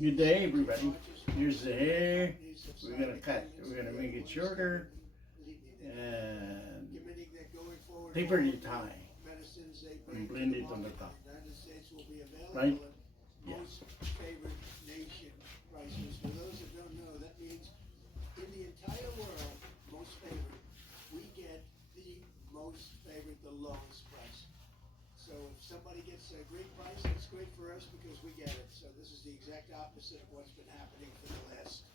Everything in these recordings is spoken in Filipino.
Good day, everybody. Here's the hair. We're gonna cut. We're gonna make it shorter and taper the tie and blend it on the top. Right? Yeah. Most favored nation prices. For those that don't know, that means in the entire world, most favored, we get the most favored, the lowest price. So if somebody gets a great price, that's great for us because we get it. So this is the exact opposite of what's been happening for the last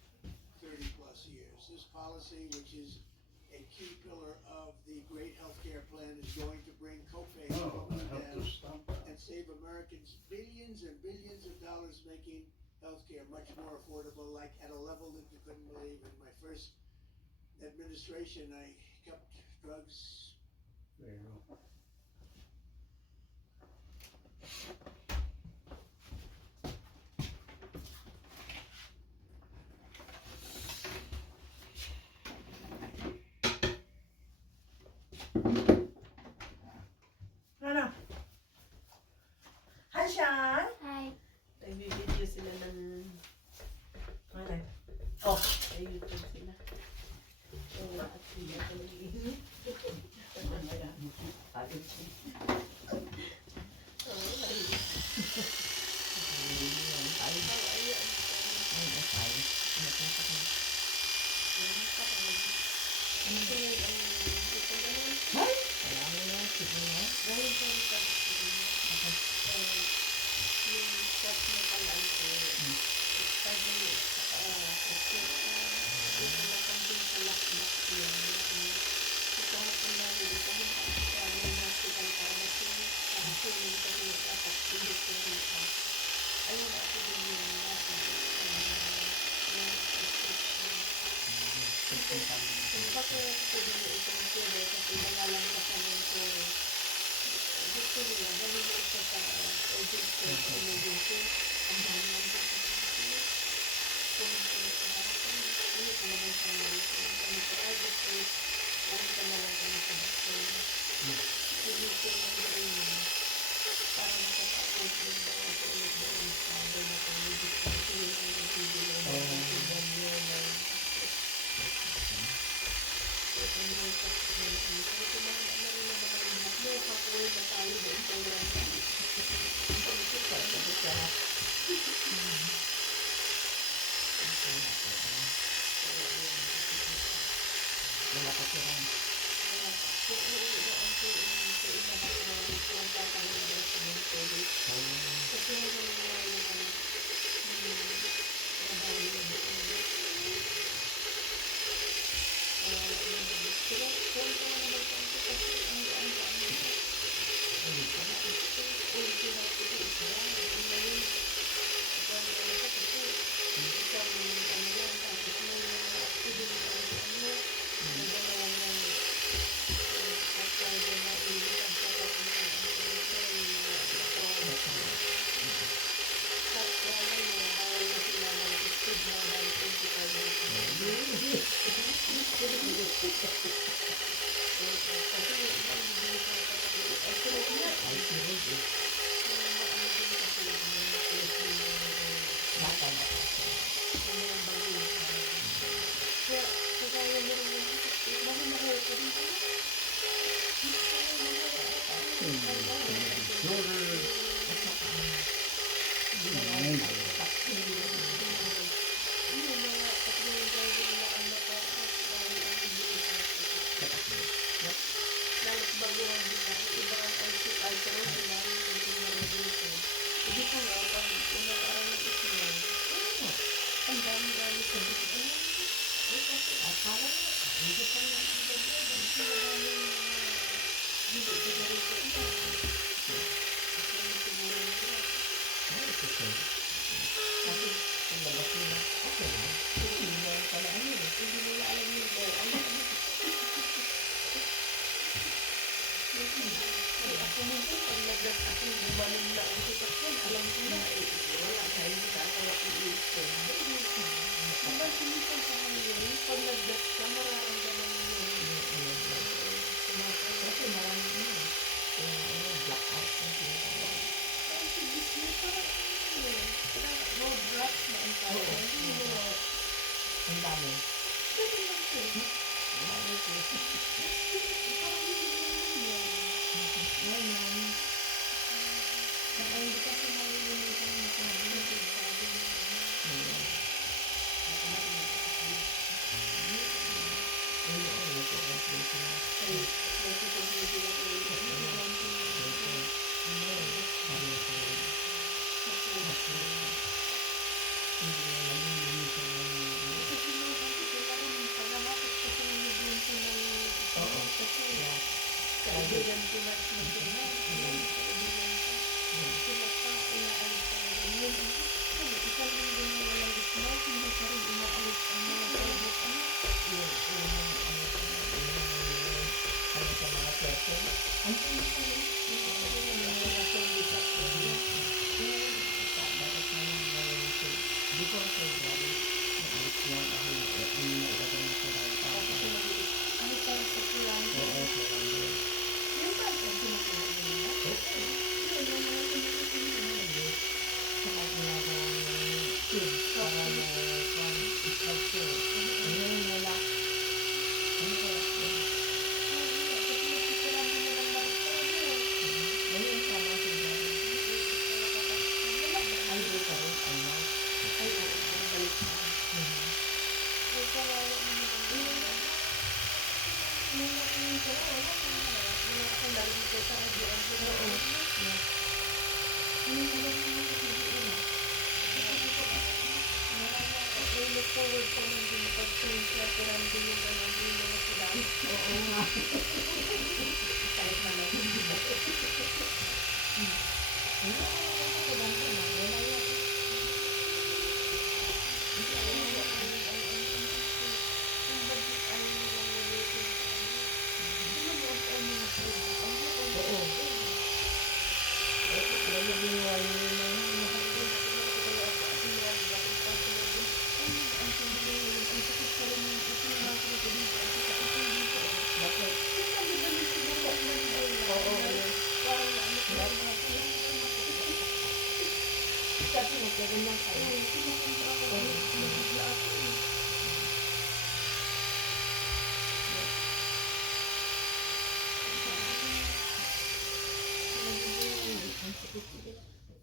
30 plus years. This policy, which is a key pillar of the great healthcare plan, is going to bring copays Oh, I have to down stop that. and save Americans billions and billions of dollars, making healthcare much more affordable, like at a level that you couldn't believe. In my first administration, I kept drugs. There you go. Ano? Hi, Sean! Hi. Nag-video sila ng... Ano? Oh, sa YouTube sila. Oo, at sila talaga. Pagod siya. Oo, mahilig. Ang dami.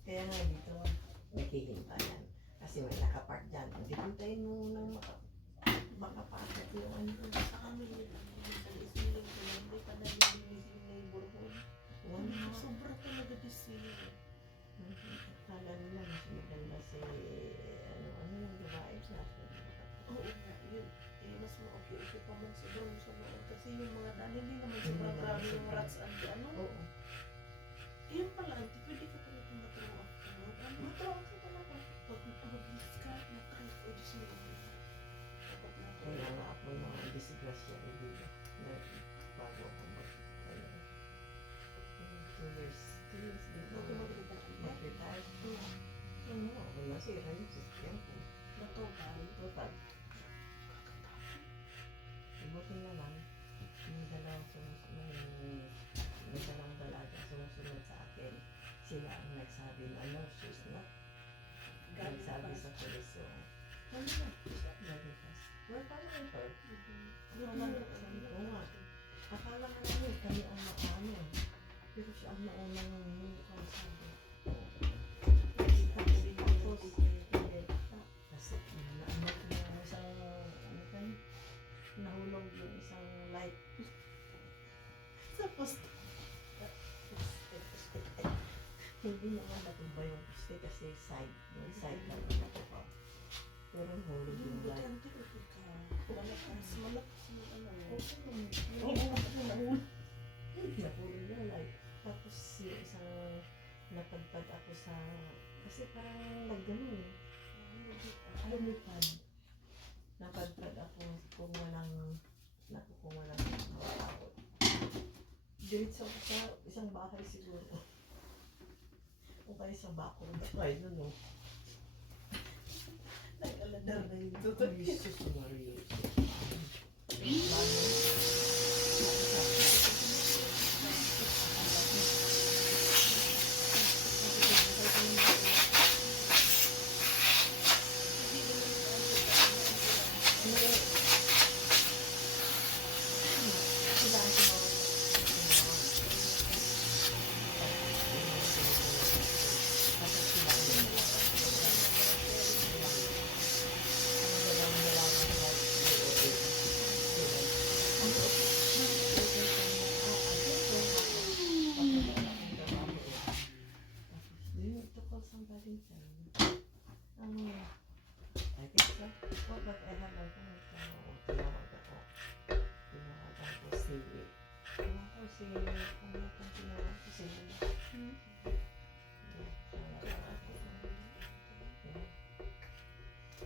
Kaya nga dito, naghihintayan. Kasi may nakapark dyan. Hindi hintayin mo nang makapasok yung ano. Sobra talaga busy. Akala nila mas maganda si ano yung babae sa Oo nga, yun. Mas ma-okay pa man sobrang sa mga. Kasi yung mga daan, hindi naman sobrang grabe yung rats and ano. Oo. Yun pala, auntie, pwede ka pala kung matulong afternoon. Matulong ka talaga. Pag mag-list ka, na-try ko, Diyos mo. Dapat na-try. Kaya nga ako na disgrasya ibig na bago ako two years dito mag-retire. Ano, wala sira yung sasakyan ko. Total. Ibuti na lang, may dalawang dalaga sumusunod sa akin. Sila ang nagsabi na no, she's not. Nagsabi sa pulis, so, ano na? Very fast. We're following her. Oo nga. Akala nga namin kami ang maano. Pero siya ang naunang sabi. Kasi naanak na isang nahulog yung isang light. Sa post. Hindi naman natumba yung poste kasi yung side lang natupa. Pero nahulog yung light. Nahulog yung light. Tapos yung isang napadpad ako sa, kasi parang nagganon eh. Lumipad. Napadpad ako kung walang tao. Diretso ako sa isang bahay siguro. O kaya sa bako. Ay, no. Nag-aladar na yun. Ay, Jesus Maria.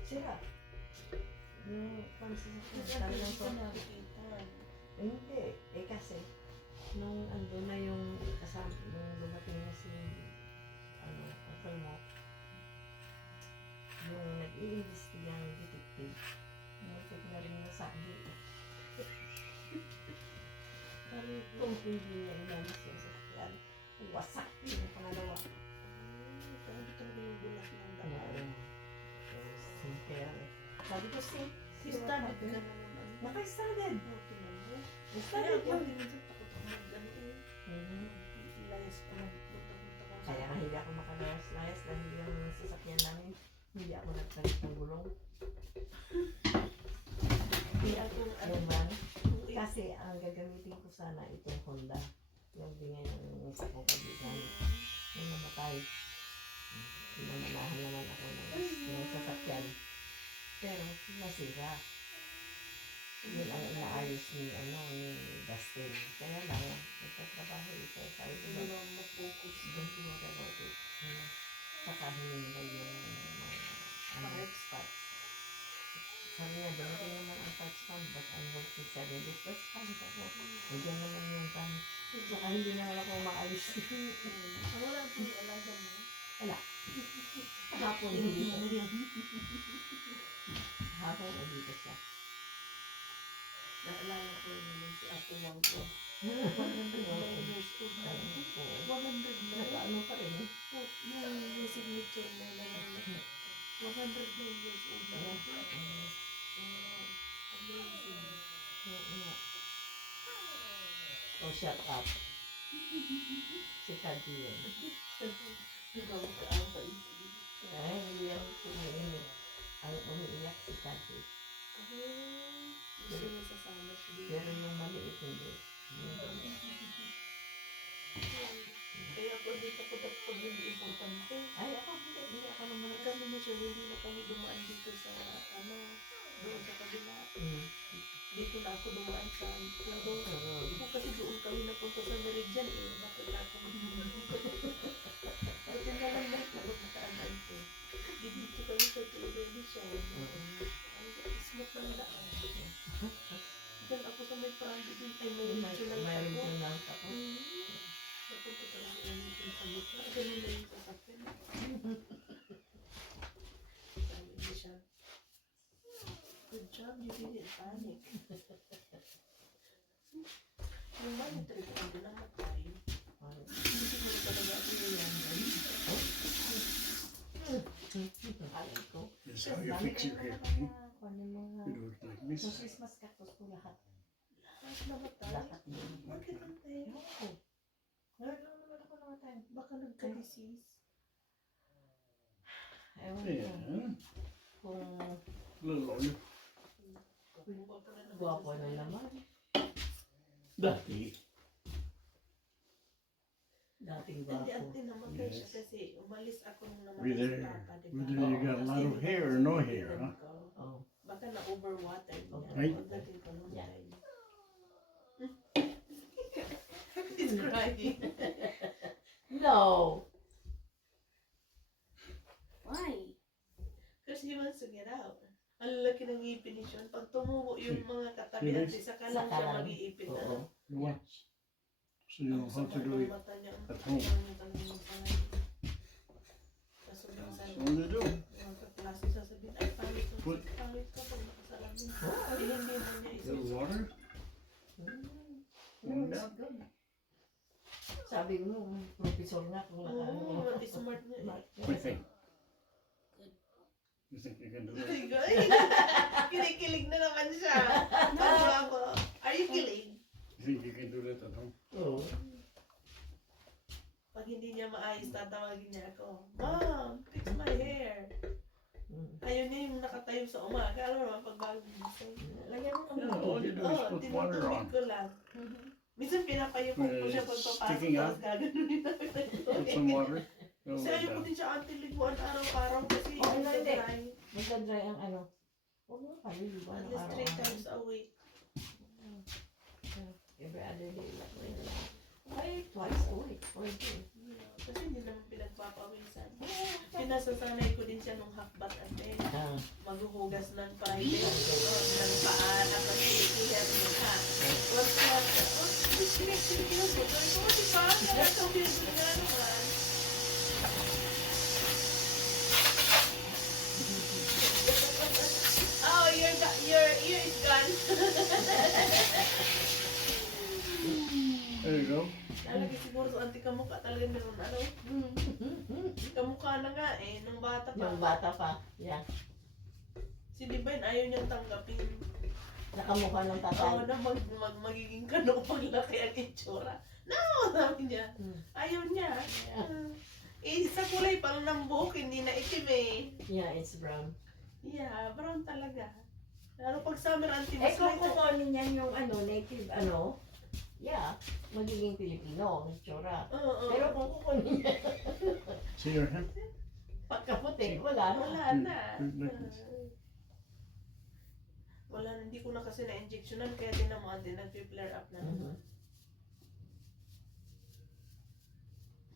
Sira. Yung pansasakyan, Kasi talagang hindi ko sobrang. nakikita. Hindi. Kasi, nung ando na yung kasama, nung dumating na si, uncle mo, yung nag-iimbestiga ng detective, muntik na rin nasabi. Parang kung hindi niya inalis yung sasakyan, wasak yung pangalawa. Grabe talaga yung bulas ng daan. Kaya, sabi ko, Si Study ka naman. naka-studded. Kaya Studded ako yun. minsan takot ako mag-ganito eh. Ilayas ka lang. Punta-punta ka sa... Kaya nga hindi ako makalayas-layas dahil yung sasakyan namin, hindi ako nagpalit ng gulong. Hindi ako Yung van, kasi ang gagamitin ko sana itong Honda. Yung bingay ng isa kong kaibigan. Yung namatay. Pinamanahan naman ako ng sasakyan. Pero nasira. Yun ang inaayos ni Dustin. Kaya lang, nagtatrabaho ito. Sabi ko hindi ba, naman mag-focus. doon ko maganood. Saka hinihintay yung parts. Sabi niya, dumating naman ang parts fan, but I'm working 7 days. That's fine. Nagyan naman yung van. Saka hindi naman ako maalis. Wala po yung alaga mo. Kahapon hindi ko. Kahapon nandito siya. Naalala ko naman si Apo Wang ko. 109 years old na. 109. Nag-ano pa rin. Yung signature na lang. 109 years old na. Amazing. Oh, shut up. Si Tati yun. Ikaw magkaan pa ito. Ay, hindi yan tumiinig. Ang umiiyak si Tati. Gusto niya sasama siya. Pero yung maliit hindi. Kaya ako dito ko pag hindi importante. Ay, ako hindi ako naman Kami na siya, hindi na kami dumaan dito sa, doon sa kabila. Dito na ako dumaan sa Turo. Ako kasi doon kami napunta sa Meridian eh. Bakit ako Buti nga lang na ito, magkakaan ko. Dito kami sa television. Ang smooth ng daan. Diyan ako sa may prandi din. Ay, may regional May ako. regional ako. Napunta talaga yung sa mukha. Ganun na yung sasakyan. Sabi niya siya, good job, you didn't panic. Yung monitor ko hindi namatay. Hindi ko na talaga iniyan. Alam ko. That's how you fix your hair. Ano mga... You do it like this. So, Christmas cactus ko lahat. Lahat namatay? Lahat yun. Bakit ang tayo? Oo. Meron lang naman ako namatay. Baka nagka-disease. Ewan ko. Yeah. Kung Little olive. guwapo na naman. Dati. Dating Hindi, guwapo. ante namatay siya Yes. kasi umalis ako nung namatay Whether, si Papa, diba? whether you got a lot of hair or no hair, huh? Oh. Baka na-overwater niya. Right. Pagdating ko namatay. He's crying. No! Why? Because he wants to get out. Ang laki ng ngipin ni Sean. Pag tumubo yung mga katabi Yes. natin, saka lang siya Saka lang. mag-iipin na. Oo. You watch. So you know how to do it. Mata niya, ang at home. pagkakas niya talagang magpalay. Kaso minsan, So what do you do? mga kaklase sasabihin, ay, pangit ka Put- pag nakasalamin. Ay, hindi mo niya Little isusunod. water. No, it's good. Sabi mo, professor nga kung Oo, smart niya. What thing? You think you can do that? Ay, guys. Kinikilig na naman siya. Ano ako? Are you kilig? You think you can do that at home? Oo. Pag hindi niya maayos, tatawagin niya ako. Mom, fix my hair. Ayun niya yung nakatayo sa umaga. Alam mo naman, pag bago gising. Lagyan mo ng Yeah, all you do is Oo, put water tinutubig on. ko lang. Minsan pinapayupok ko siya pagpapasok. Sticking out. Tapos gaganunin namin ng Put tubig. some water. Go Kasi like ayaw ko that. din siya anti-liguan araw-araw kasi Oo, hindi. nagdadry. Magdadry ang ano. Huwag mo paliligo. At least 3 times a week. Every other day. Ay, twice a week. Pwede. Kasi hindi naman pinagpapawisan. Pinasasanay ko din siya nung half bath at then. maghuhugas ng private, ng paa, ng pagkilikihan mo ha. Once na, sinikilikihan mo, sabi ko, di ba? Nakakawin ko nga naman. Oh, your ear is gone. There you go. Lalagay siguro sa anti kamukha talaga meron ano. Kamukha na nga eh, nung bata pa. Yung bata pa. Yeah. Si Divine ayaw niyang tanggapin. Nakamukha ng tatay. Oo na magiging kano paglaki ang itsura. No, sabi niya. Ayaw niya. Sa kulay pa lang ng buhok, hindi na itim eh. Yeah, it's brown. Yeah, brown talaga. Lalo pag summer anti Eh kung kukunin niyan yung native yeah, magiging Pilipino ang itsura. Oo. Pero kung kukunin niya See your hand? pagkaputi, wala na. Wala na. Wala na, hindi ko na kasi na-injectionan kaya din naman din nag-flare up na naman.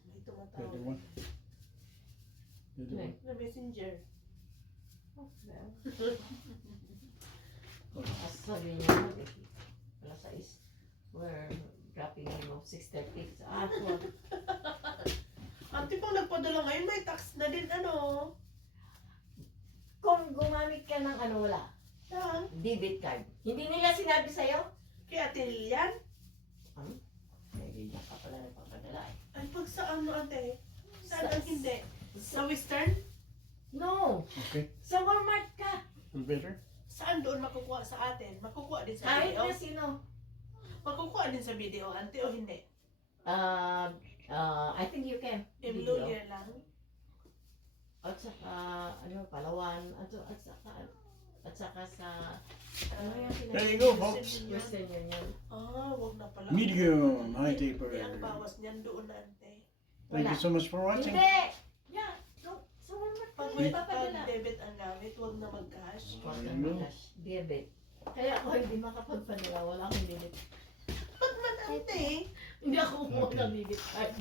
May The other tumatawag. one. The other one. Na messenger. Sabi niya, alas 6, we're dropping him off 6:30. So, Ante pang nagpadala ngayon, may tax na din ano. kung gumamit ka ng wala, Saan? debit card. Hindi nila sinabi sa'yo? Kay Ate Lilian? Hindi niya ka pala nagpapadala eh. Ay, pag sa ano ate? Saan ang hindi? Sa Western? No! Okay. Sa Walmart ka! Better? Saan doon makukuha sa atin? Makukuha din sa Kahit video? na sino. Makukuha din sa video, ante o hindi? I think you can. Yung Video. lawyer lang? At saka, Palawan. At saka sa, yung There you go, folks. Western Union. Ah, wag na pala. Medium high taper. Hindi ang bawas niyan doon na ante. Thank you so much for watching. Hindi! Yeah! No, sa Walmart Pag ka may ipapadala. debit ang gamit, wag na mag-cash. Huwag na mag-cash. Debit. Kaya ako hindi makapagpadala. Wala akong debit. Pag man ante. Hindi ako kumuha ng debit card.